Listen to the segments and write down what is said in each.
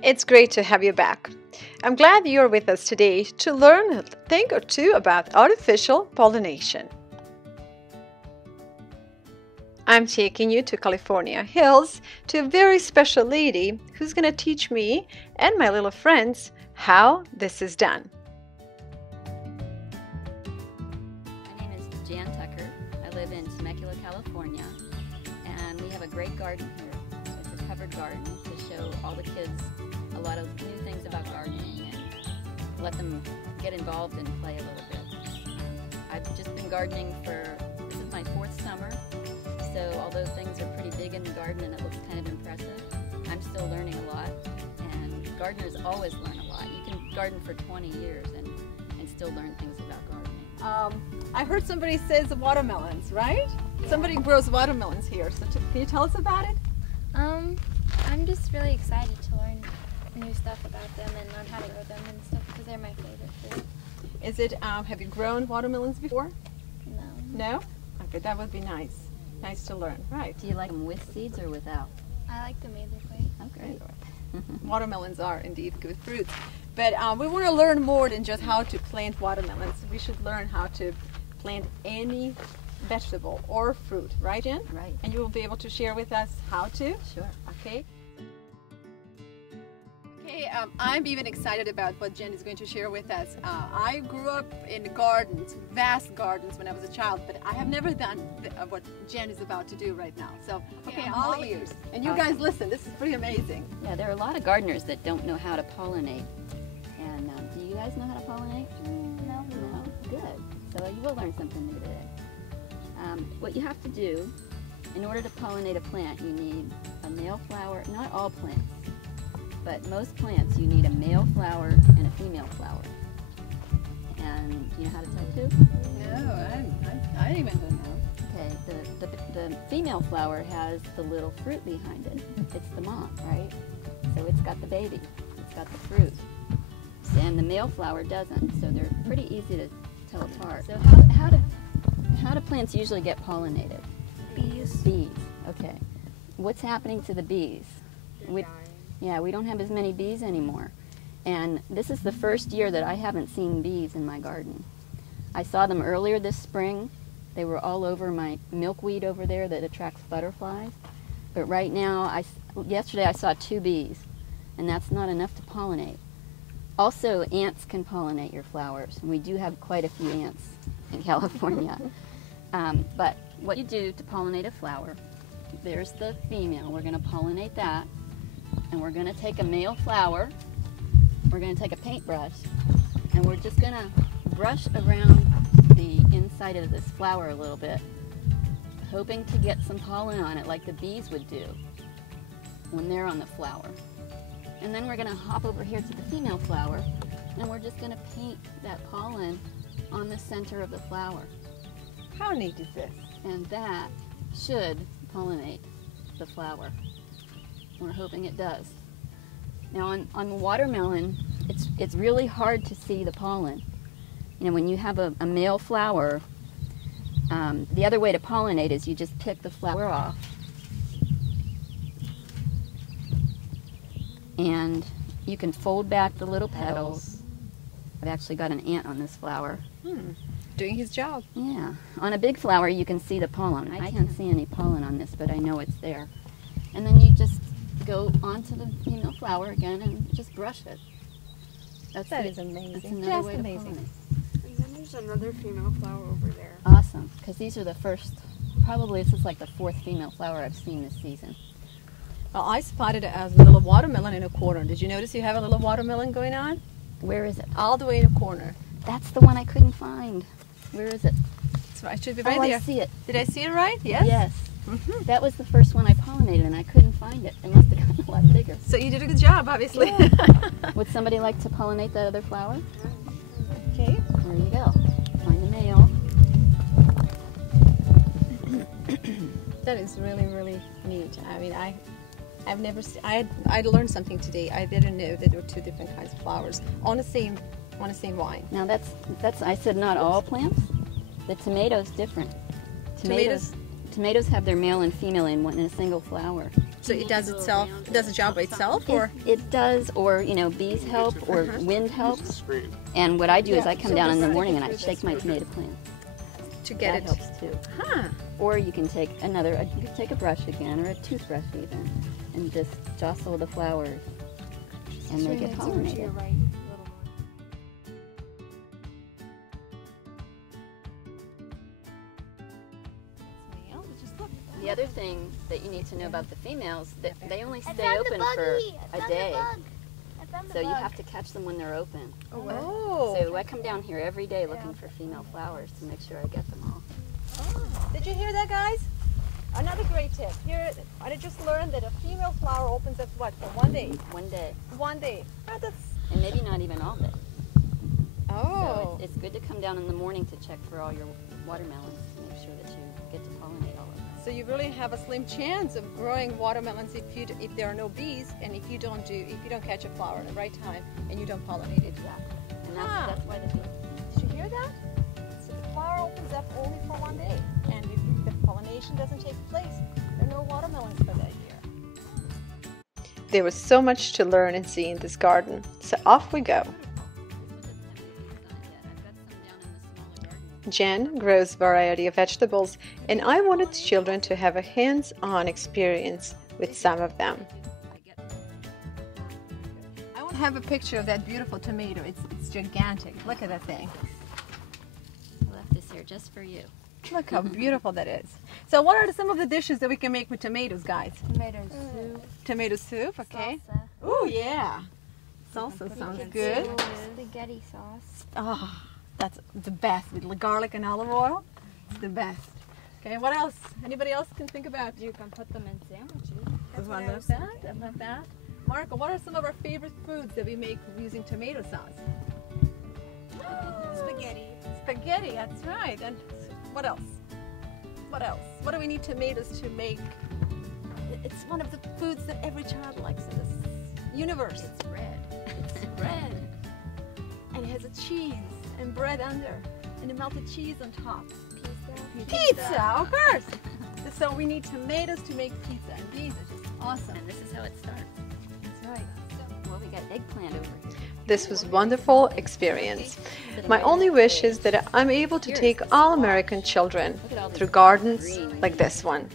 It's great to have you back. I'm glad you're with us today to learn a thing or two about artificial pollination. I'm taking you to California hills to a very special lady who's going to teach me and my little friends how this is done. My name is Jan Tucker. I live in Temecula, California, and we have a great garden here. It's a covered garden to show all the kids a lot of new things about gardening and let them get involved and play a little bit. I've just been gardening this is my 4th summer, so although things are pretty big in the garden and it looks kind of impressive, I'm still learning a lot, and gardeners always learn a lot. You can garden for 20 years and still learn things about gardening. I heard somebody says watermelons, right? Yeah. Somebody grows watermelons here, so can you tell us about it? I'm just really excited to learn new stuff about them and learn how to grow them and stuff because they're my favorite food. Is it, have you grown watermelons before? No. No? Okay, that would be nice. Nice to learn, right. Do you like them with seeds or without? I like them either way. Oh, great. Watermelons are indeed good fruits. But we want to learn more than just how to plant watermelons. We should learn how to plant any vegetable or fruit, right, Jen? Right. And you will be able to share with us how to? Sure. Okay. Okay, I'm even excited about what Jen is going to share with us. I grew up in gardens, vast gardens when I was a child, but I have never done what Jen is about to do right now. So, okay, I'm all ears. And you guys listen, this is pretty amazing. Yeah, there are a lot of gardeners that don't know how to pollinate. And do you guys know how to pollinate? No. No? Good. So you will learn something new today. What you have to do, in order to pollinate a plant, you need a male flower. Not all plants, but most plants you need a male flower and a female flower. And you know how to tell two? No, I didn't even know. Okay, the female flower has the little fruit behind it. It's the mom, right? So it's got the baby, it's got the fruit. And the male flower doesn't, so they're pretty easy to tell apart. So how do plants usually get pollinated? Bees. Bees, okay. What's happening to the bees? Yeah, we don't have as many bees anymore. And this is the first year that I haven't seen bees in my garden. I saw them earlier this spring. They were all over my milkweed over there that attracts butterflies. But right now, yesterday I saw 2 bees, and that's not enough to pollinate. Also, ants can pollinate your flowers. We do have quite a few ants in California. But what you do to pollinate a flower, there's the female. We're going to pollinate that. And we're going to take a male flower, we're going to take a paintbrush, and we're just going to brush around the inside of this flower a little bit, hoping to get some pollen on it like the bees would do when they're on the flower. And then we're going to hop over here to the female flower, and we're just going to paint that pollen on the center of the flower. How neat is this? And that should pollinate the flower. We're hoping it does. Now on watermelon, it's really hard to see the pollen. You know, when you have a male flower, the other way to pollinate is you just pick the flower off. And you can fold back the little petals. I've actually got an ant on this flower. Doing his job. Yeah. On a big flower, you can see the pollen. I can't see any pollen on this, but I know it's there. And then you just go onto the female flower again and just brush it. That is amazing. That's another way to pollinate. And then there's another female flower over there. Awesome, because these are the first, probably this is like the 4th female flower I've seen this season. Well, I spotted a little watermelon in a corner. Did you notice you have a little watermelon going on? Where is it? All the way in the corner. That's the one I couldn't find. Where is it? So I should be right Oh, there. I see it. Did I see it right? Yes? Yes. That was the first one I pollinated and I couldn't find it. It must have gotten a lot bigger. So you did a good job, obviously. Yeah. Would somebody like to pollinate that other flower? Okay. There you go. Find the male. That is really, really neat. I mean, I've never seen, I learned something today. I didn't know that there were 2 different kinds of flowers on the same vine. Now that's I said not all plants. The tomato's different. Tomatoes have their male and female in a single flower. So it does itself, it does the job by itself, or? It does, or you know, bees help, or wind helps. And what I do is I come down in the morning and I shake my tomato plant. To get That it. helps too. Huh. Or you can take you can take a brush again, or a toothbrush even, and just jostle the flowers and they get pollinated. The other thing that you need to know about the females, that they only stay open for a day. So you have to catch them when they're open. Oh. So I come down here every day looking for female flowers to make sure I get them all. Did you hear that, guys? Another great tip. Here, I just learned that a female flower opens up what, for 1 day? 1 day. 1 day. Oh, that's... And maybe not even all day. Oh. So it's good to come down in the morning to check for all your watermelons to make sure that you get to pollinate all of them. So you really have a slim chance of growing watermelons if there are no bees, and if you don't catch a flower at the right time and you don't pollinate it. Exactly. And that's why the bees. Did you hear that? So the flower opens up only for 1 day, and if the pollination doesn't take place, there are no watermelons for that year. There was so much to learn and see in this garden, so off we go. Jen grows a variety of vegetables, and I wanted children to have a hands-on experience with some of them. I want to have a picture of that beautiful tomato. It's gigantic. Look at that thing. I left this here just for you. Look how beautiful that is. So what are some of the dishes that we can make with tomatoes, guys? Tomato soup. Tomato soup, okay. Salsa. Oh, yeah. Salsa sounds good. Spaghetti sauce. Oh, that's the best with garlic and olive oil. It's the best. Okay, what else? Anybody else can think about? You can put them in sandwiches. I love that. I love that. Marco, what are some of our favorite foods that we make using tomato sauce? Spaghetti. Spaghetti, that's right. And what else? What else? What do we need tomatoes to make? It's one of the foods that every child likes in this universe. It's red. It's bread. And it has a cheese and bread under. And a melted cheese on top. Pizza, of course. So we need tomatoes to make pizza. And these are just awesome. And this is how it starts. That's right. Well, we got eggplant over here. This was a wonderful experience. My only wish is that I'm able to take all American children through gardens like this one.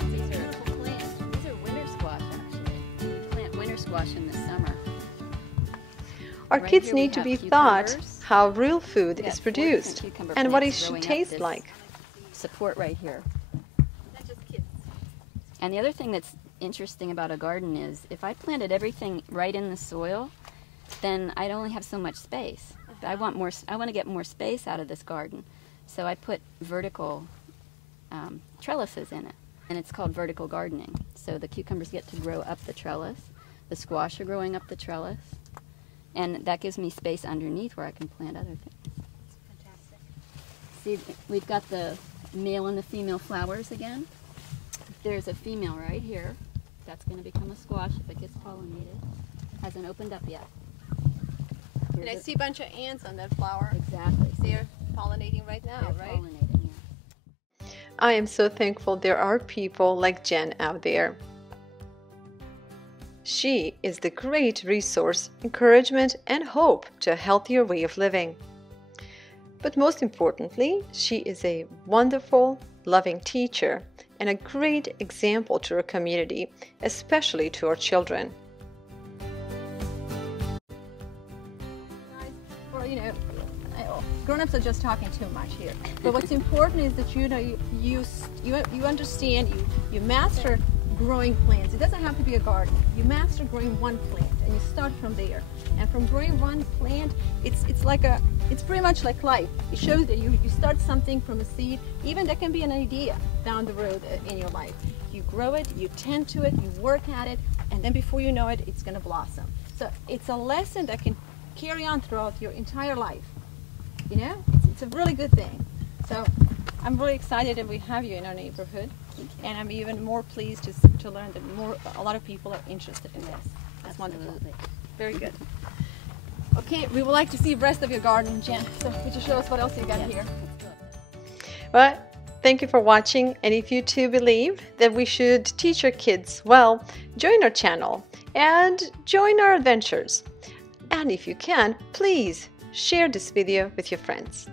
These are winter squash, actually. We plant winter squash in the summer. Our Right kids here we need to have be taught cucumbers. how real food We is got 4 produced different cucumber and what it plants should growing up taste this like. Support right here. Not just kids. And the other thing that's interesting about a garden is if I planted everything right in the soil, then I'd only have so much space. I want to get more space out of this garden. So I put vertical trellises in it. And it's called vertical gardening. So the cucumbers get to grow up the trellis. The squash are growing up the trellis. And that gives me space underneath where I can plant other things. Fantastic. See, we've got the male and the female flowers again. There's a female right here. That's going to become a squash if it gets pollinated. Hasn't opened up yet. And I see a bunch of ants on that flower. Exactly. They're pollinating right now, They're right? pollinating, yeah. I am so thankful there are people like Jen out there. She is the great resource, encouragement, and hope to a healthier way of living. But most importantly, she is a wonderful, loving teacher and a great example to our community, especially to our children. Well, grown-ups are just talking too much here. But what's important is that you understand, you master growing plants. It doesn't have to be a garden. You master growing one plant, and you start from there. And from growing one plant, it's pretty much like life. It shows that you start something from a seed. Even that can be an idea down the road in your life. You grow it, you tend to it, you work at it, and then before you know it, it's going to blossom. So it's a lesson that can carry on throughout your entire life. You know, it's a really good thing. So I'm really excited that we have you in our neighborhood, and I'm even more pleased to learn that a lot of people are interested in this. That's wonderful. Very good. Okay, we would like to see the rest of your garden, Jen. So could you show us what else you got here? Well, Thank you for watching, and if you too believe that we should teach our kids well, join our channel and join our adventures. And if you can, please share this video with your friends.